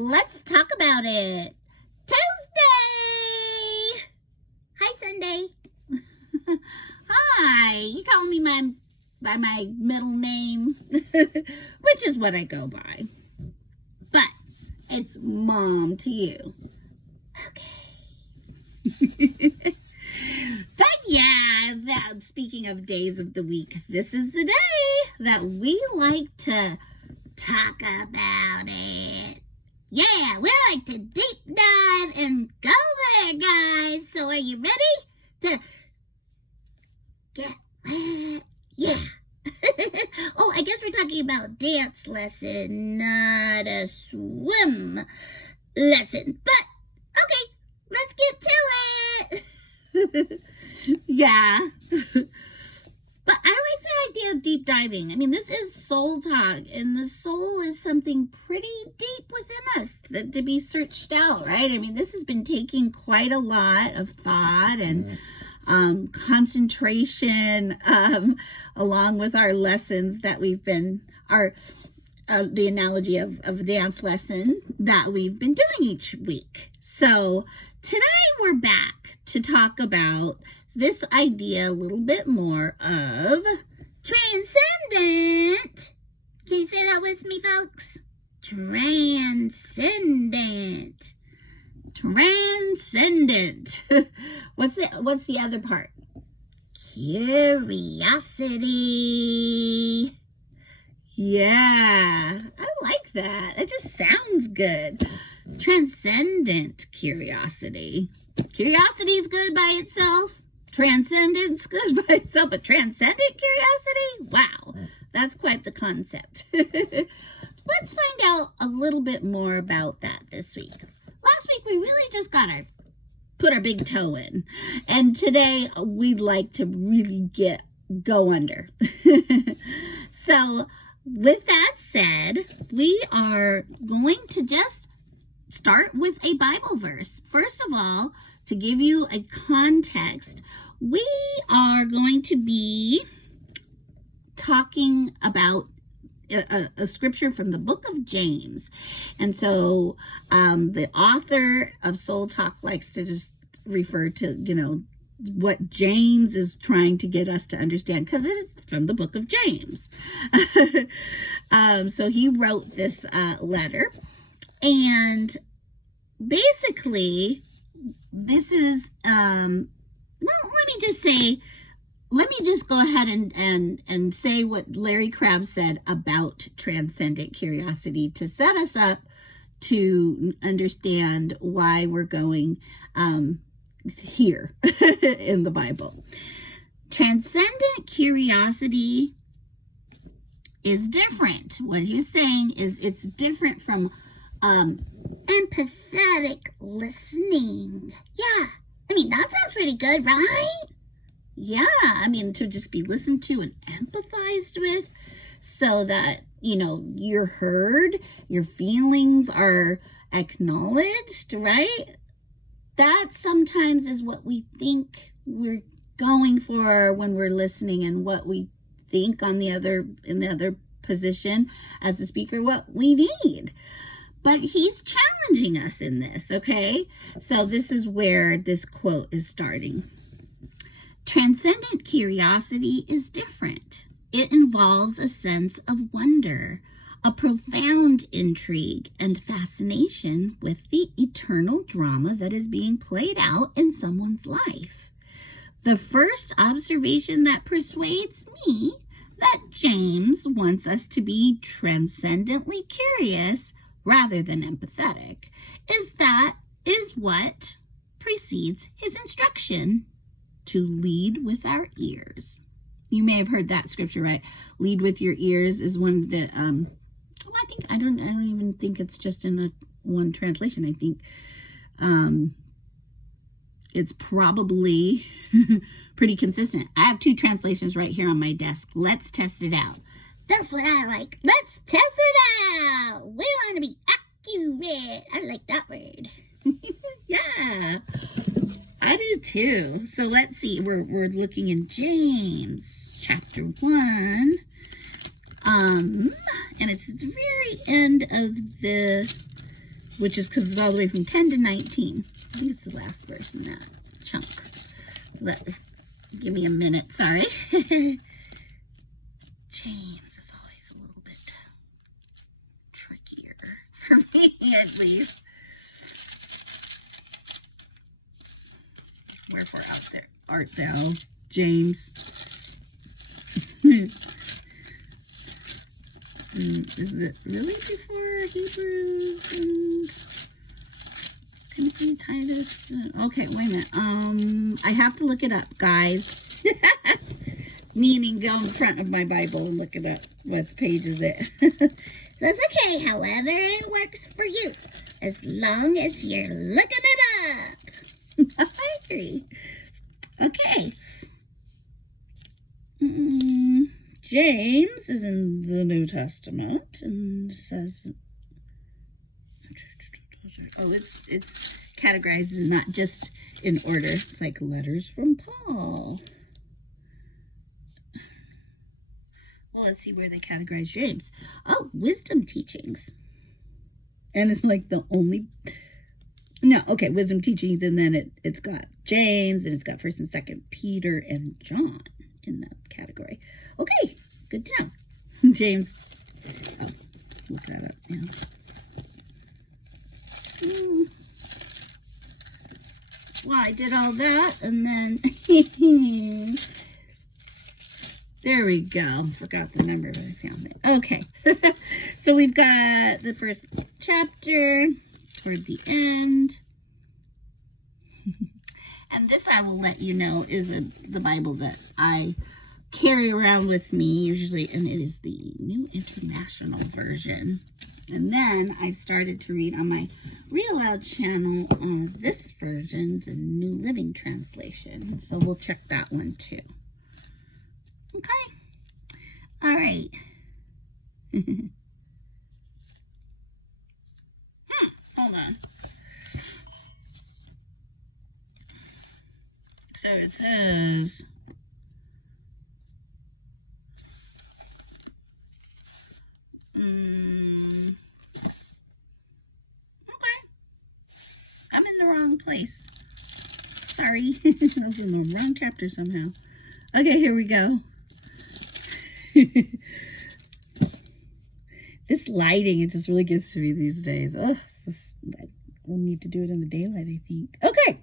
Let's talk about it. Tuesday! Hi, Sunday. Hi. You call me by my middle name, which is what I go by. But it's Mom to you. Okay. But yeah, speaking of days of the week, this is the day that we like to talk about it. Yeah, we like to deep dive and go there, guys. So are you ready to get wet? Yeah. Oh, I guess we're talking about dance lesson, not a swim lesson. But, okay, let's get to it. Yeah. But I like the idea of deep diving. I mean, this is soul talk, and the soul is something pretty deep within us that to be searched out, right? I mean, this has been taking quite a lot of thought and concentration, along with our lessons that we've been, the analogy of a dance lesson that we've been doing each week. So today we're back to talk about this idea a little bit more of transcendent. Can you say that with me, folks? Transcendent. Transcendent. What's the other part? Curiosity. Yeah, I like that. It just sounds good. Transcendent curiosity. Curiosity is good by itself. Transcendent's good by itself, but transcendent curiosity? Wow, that's quite the concept. Let's find out a little bit more about that this week. Last week, we really just put our big toe in. And today, we'd like to really go under. So, with that said, we are going to just start with a Bible verse. First of all, to give you a context, we are going to be talking about a scripture from the book of James. And so the author of Soul Talk likes to just refer to, what James is trying to get us to understand, because it is from the book of James. So he wrote this letter, and basically this is let me just go ahead and say what Larry Crabb said about transcendent curiosity to set us up to understand why we're going here in the Bible. Transcendent curiosity is different. What he was saying is it's different from empathetic listening. Yeah. I mean, that sounds pretty good, right? Yeah. I mean, to just be listened to and empathized with so that, you're heard, your feelings are acknowledged, right? That sometimes is what we think we're going for when we're listening, and what we think in the other position as a speaker, what we need. But he's challenging us in this, okay? So this is where this quote is starting. Transcendent curiosity is different. It involves a sense of wonder, a profound intrigue and fascination with the eternal drama that is being played out in someone's life. The first observation that persuades me that James wants us to be transcendently curious rather than empathetic is what precedes his instruction to lead with our ears. You may have heard that scripture, right? Lead with your ears is one of the I don't even think it's just in one translation. I think it's probably pretty consistent. I have two translations right here on my desk. Let's test it out. That's what I like. Let's test it out. We want to be accurate. I like that word. Yeah, I do too. So let's see. We're looking in James chapter 1. And it's the very end of the which is because it's all the way from 10 to 19. I think it's the last verse in that chunk. Give me a minute, sorry. James is always a little bit trickier, for me at least. Wherefore art thou, James? Is it really before Hebrews and Timothy, Titus? Okay, wait a minute. I have to look it up, guys. Meaning go in front of my Bible and look it up. What page is it? That's okay, however it works for you. As long as you're looking it up. I agree. Okay. James is in the New Testament and says, oh, it's categorized not just in order. It's like letters from Paul. Well, let's see where they categorize James. Oh, wisdom teachings. And it's like the only... No, okay, wisdom teachings, and then it's got James, and it's got 1st and 2nd Peter and John in that category. Okay, good to know. James, oh, look that up, yeah. Well, I did all that, and then, there we go. Forgot the number, but I found it. Okay, so we've got the first chapter toward the end. And this, I will let you know, is the Bible that I carry around with me usually, and it is the New International Version. And then I've started to read on my Read Aloud channel this version, the New Living Translation. So we'll check that one too. Okay. All right. Hold on. So it says, okay, I'm in the wrong place. Sorry, I was in the wrong chapter somehow. Okay, here we go. This lighting, it just really gets to me these days. Oh, we'll need to do it in the daylight, I think. Okay.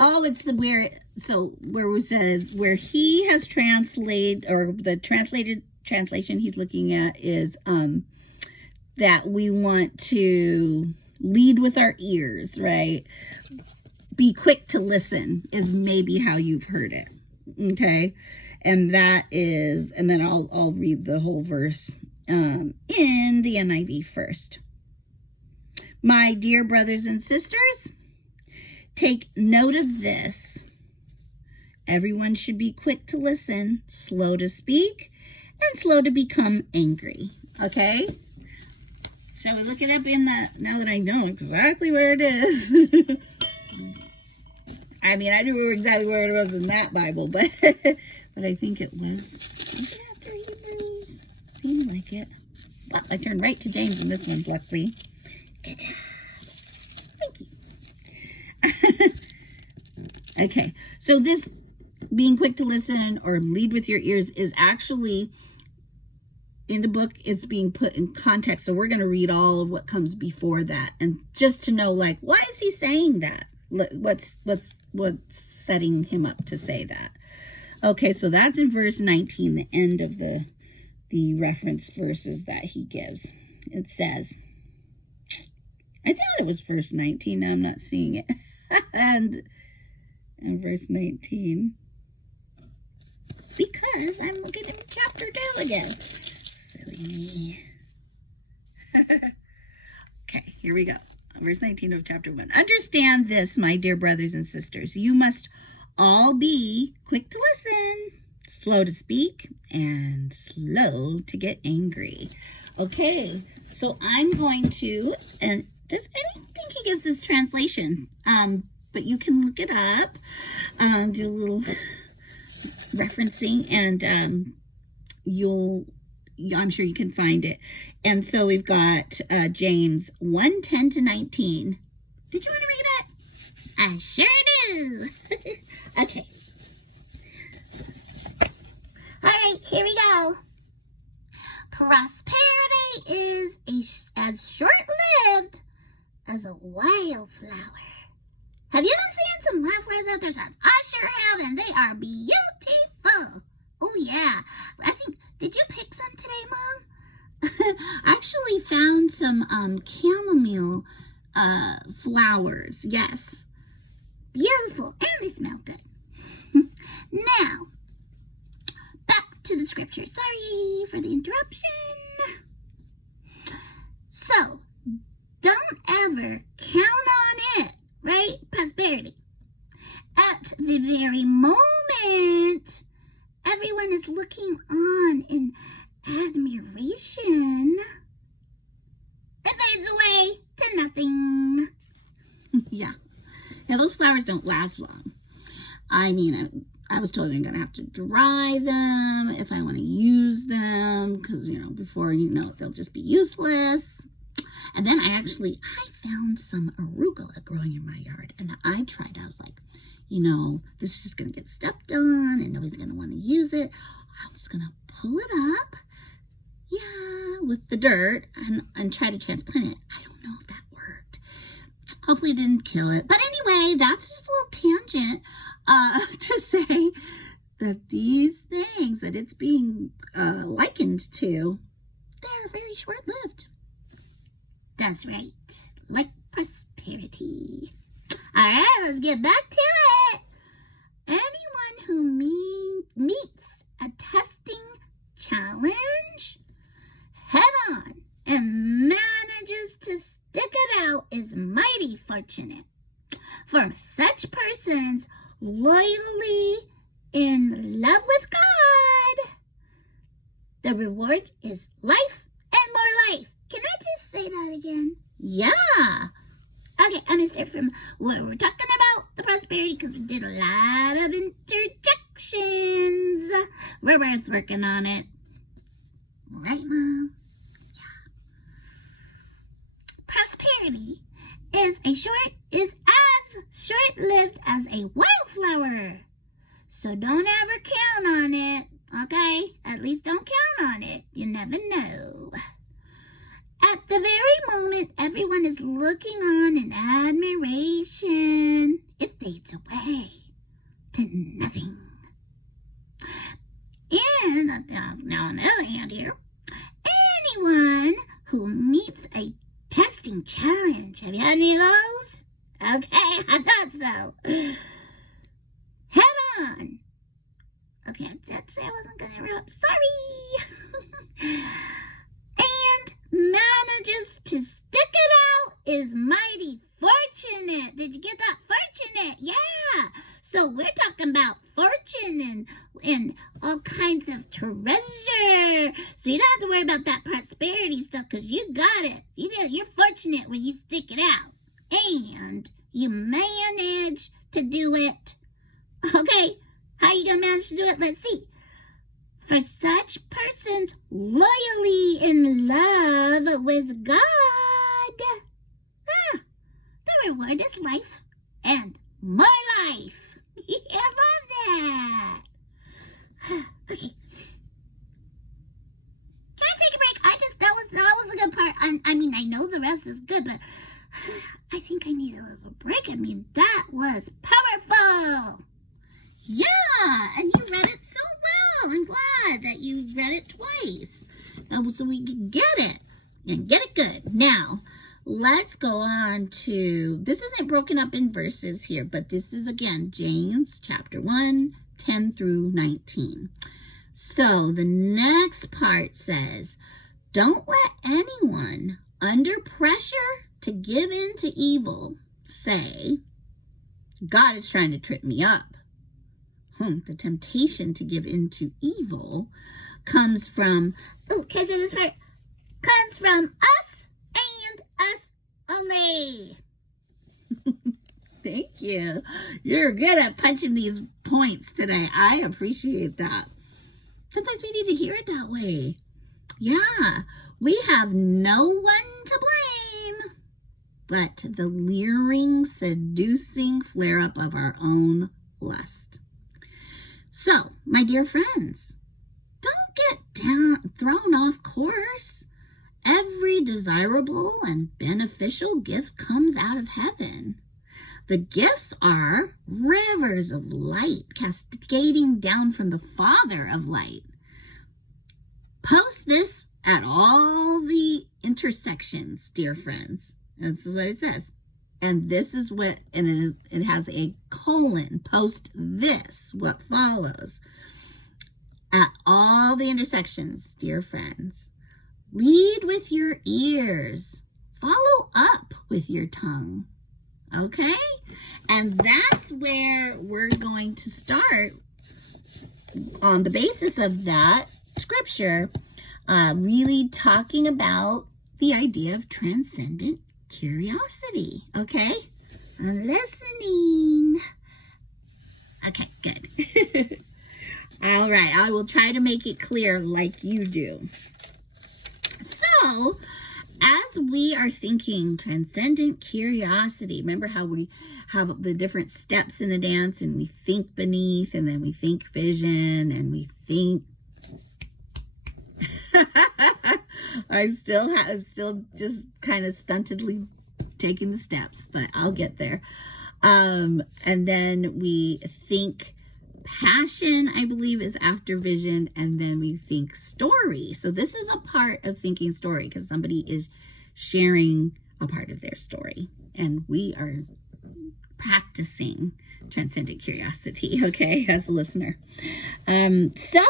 Oh, it's where it says, where he has translated, or the translated translation he's looking at is, that we want to lead with our ears, right? Be quick to listen is maybe how you've heard it. Okay. And that is, and then I'll read the whole verse, in the NIV first. My dear brothers and sisters, take note of this. Everyone should be quick to listen, slow to speak, and slow to become angry. Okay? Shall we look it up now that I know exactly where it is? I mean, I knew exactly where it was in that Bible, but I think it was after Hebrews. Seemed like it. Well, I turned right to James in this one, luckily. Good job. Thank you. Okay, so this being quick to listen or lead with your ears is actually, in the book, it's being put in context. So we're going to read all of what comes before that. And just to know, like, why is he saying that? What's setting him up to say that? Okay, so that's in verse 19, the end of the reference verses that he gives. It says, I thought it was verse 19. Now I'm not seeing it. and verse 19. Because I'm looking at chapter 2 again. Silly me. Okay, here we go. Verse 19 of chapter 1. Understand this, my dear brothers and sisters. You must all be quick to listen, slow to speak, and slow to get angry. Okay, so I'm going to, and I don't think he gives this translation, but you can look it up, do a little referencing, and you'll I'm sure you can find it. And so we've got James 1:10-19. Did you want to read it? I sure do. Okay. All right, here we go. Prosperity is as short-lived as a wildflower. Have you ever seen some wildflowers out there, Charles? I sure have, and they are beautiful. Oh, yeah. Did you pick some today, Mom? I actually found some chamomile flowers. Yes. Beautiful, and they smell good. Now, back to the scripture. Sorry for the interruption. So, don't ever count on it, right? Prosperity. At the very moment, everyone is looking on in admiration. It fades away to nothing. Yeah, those flowers don't last long. I mean, I was told I'm going to have to dry them if I want to use them because, before you know it, they'll just be useless. And then I found some arugula growing in my yard, and I tried. I was like, this is just going to get stepped on, and nobody's going to want to use it. I was going to pull it up, with the dirt, and try to transplant it. I don't know if that worked. Hopefully it didn't kill it. But anyway, that's just a little tangent to say that these things that it's being likened to, they're very short-lived. That's right. Like prosperity. All right, let's get back to it. Anyone who meets a testing challenge head-on and manages to stick it out is mighty fortunate. For such persons loyally in love with God, the reward is life and more life. Can I just say that again? Yeah. Okay, I'm going to start from what we're talking about, the prosperity, because we did a lot of interjections. We're both working on it. Right, Mom? Yeah. Prosperity is as short-lived as a wildflower. So don't ever count on it, okay? At least don't count on it. You never know. At the very moment everyone is looking on in admiration, it fades away to nothing. And now on the other hand here, anyone who meets a testing challenge, have you had any of those? Okay, I thought so. Head on. Okay, I did say I wasn't going to interrupt. Sorry. And manages to stick it out is mighty fortunate. Did you get that? Fortunate. Yeah. So we're talking about fortune and all kinds of treasure. So you don't have to worry about that prosperity stuff because you got it. You're fortunate when you stick it out. And you manage to do it. Okay. How are you going to manage to do it? Let's see. For such persons loyally in love with God, the reward is life and more life. I love that. Okay. Can I take a break? That was a good part. I mean, I know the rest is good, but I think I need a little break. I mean, that was powerful. Yeah, and you read it so well. I'm glad that you read it twice so we can get it and get it good. Now, let's go on to, this isn't broken up in verses here, but this is, again, James chapter 1, 10-19. So the next part says, don't let anyone under pressure to give in to evil say, God is trying to trip me up. The temptation to give in to evil comes from, can I say this part? Comes from us and us only. Thank you. You're good at punching these points today. I appreciate that. Sometimes we need to hear it that way. Yeah, we have no one to blame but the leering, seducing flare-up of our own lust. So, my dear friends, don't get thrown off course. Every desirable and beneficial gift comes out of heaven. The gifts are rivers of light cascading down from the Father of light. Post this at all the intersections, dear friends. This is what it says. And this is what, and it has a colon. Post this, what follows. At all the intersections, dear friends. Lead with your ears. Follow up with your tongue. Okay? And that's where we're going to start on the basis of that scripture, really talking about the idea of transcendent curiosity. Okay? I'm listening. Okay, good. All right, I will try to make it clear like you do. So, as we are thinking transcendent curiosity, remember how we have the different steps in the dance, and we think beneath, and then we think vision, and we think I'm still just kind of stuntedly taking the steps, but I'll get there. And then we think passion, I believe, is after vision, and then we think story. So this is a part of thinking story, because somebody is sharing a part of their story, and we are practicing transcendent curiosity, okay, as a listener. So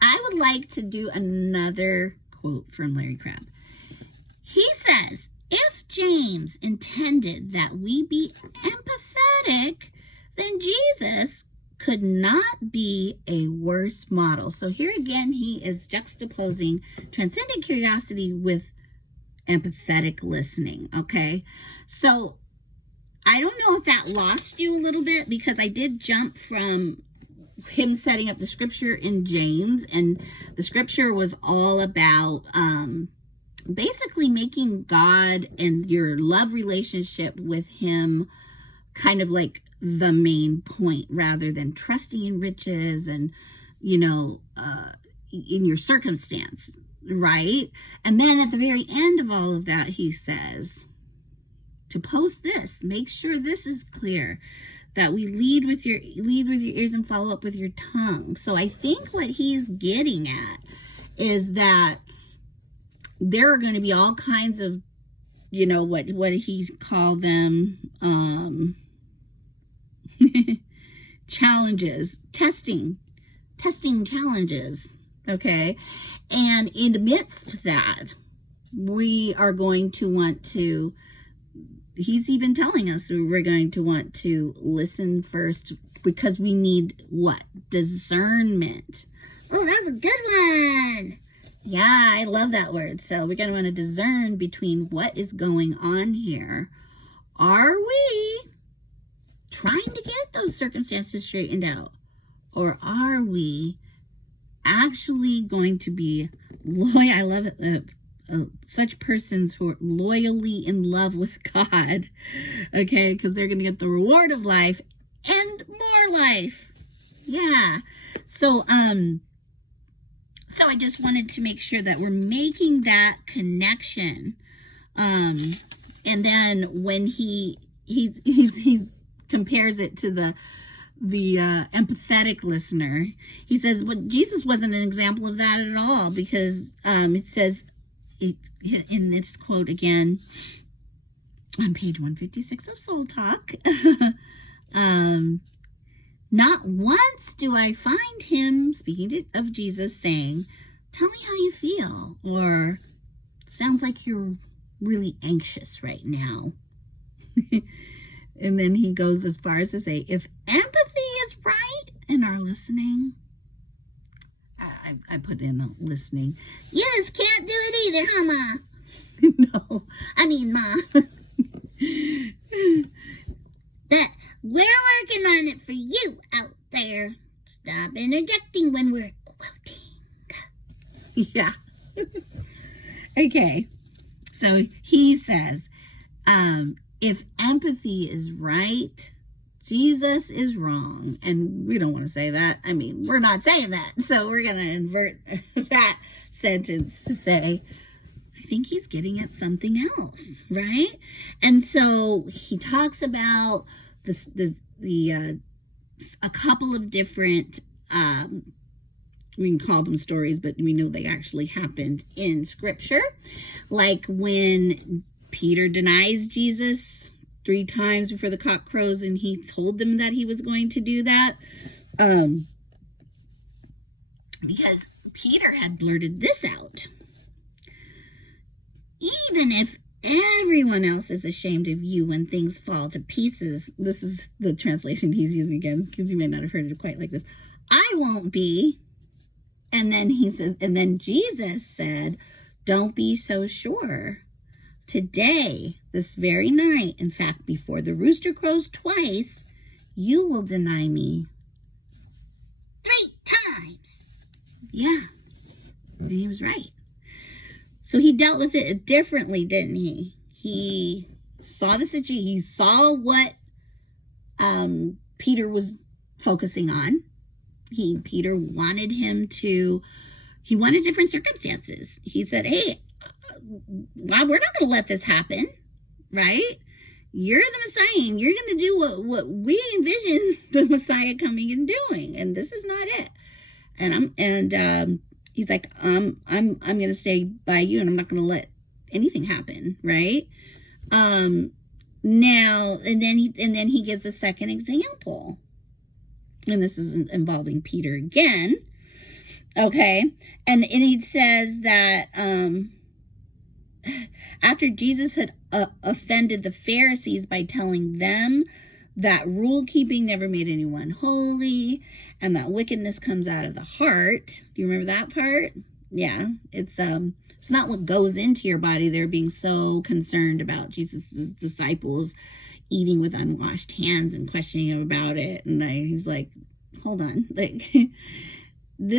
I would like to do another quote from Larry Crabb. He says, if James intended that we be empathetic, then Jesus could not be a worse model. So here again, he is juxtaposing transcendent curiosity with empathetic listening, okay? So I don't know if that lost you a little bit, because I did jump from him setting up the scripture in James, and the scripture was all about basically making God and your love relationship with him kind of like the main point, rather than trusting in riches and, in your circumstance, right? And then at the very end of all of that, he says, to post this, make sure this is clear, that we lead with your ears and follow up with your tongue. So I think what he's getting at is that there are going to be all kinds of, what he's called them, challenges, testing challenges, okay? And in the midst of that, we are going to want to, he's even telling us we're going to want to listen first, because we need what? Discernment. Oh, that's a good one. Yeah, I love that word. So we're going to want to discern between what is going on here. Are we trying to get those circumstances straightened out? Or are we actually going to be loyal? I love it. Such persons who are loyally in love with God, okay, because they're going to get the reward of life and more life. Yeah. So I just wanted to make sure that we're making that connection. And then when he compares it to the empathetic listener, he says, well, Jesus wasn't an example of that at all, because it says, in this quote again on page 156 of Soul Talk, not once do I find him, speaking of Jesus, saying, tell me how you feel, or sounds like you're really anxious right now. And then he goes as far as to say, if empathy is right in our listening, I put in listening. Yes, can't do it either, huh, Ma? No, I mean, Ma. That we're working on it for you out there. Stop interjecting when we're quoting. Yeah. Okay. So he says, if empathy is right, Jesus is wrong. And we don't want to say that. I mean, we're not saying that. So we're going to invert that sentence to say, I think he's getting at something else, right? And so he talks about a couple of different, we can call them stories, but we know they actually happened in Scripture. Like when Peter denies Jesus 3 times before the cock crows, and he told them that he was going to do that. Because Peter had blurted this out. Even if everyone else is ashamed of you when things fall to pieces, this is the translation he's using again, because you may not have heard it quite like this. I won't be. And then he said, and then Jesus said, don't be so sure. Today, this very night, in fact, before the rooster crows twice, you will deny me 3 times. Yeah, and he was right. So he dealt with it differently, didn't he? He saw the situation. He saw what Peter was focusing on. Peter wanted he wanted different circumstances. He said, hey, we're not going to let this happen, right? You're the Messiah, and you're going to do what we envision the Messiah coming and doing, and this is not it. And he's like, I'm going to stay by you, and I'm not going to let anything happen, right? Now, and then he gives a second example, and this is involving Peter again. Okay, and he says that after Jesus had offended the Pharisees by telling them that rule keeping never made anyone holy, and that wickedness comes out of the heart. Do you remember that part? Yeah, it's not what goes into your body. They're being so concerned about Jesus' disciples eating with unwashed hands and questioning him about it. And he's like, hold on, like this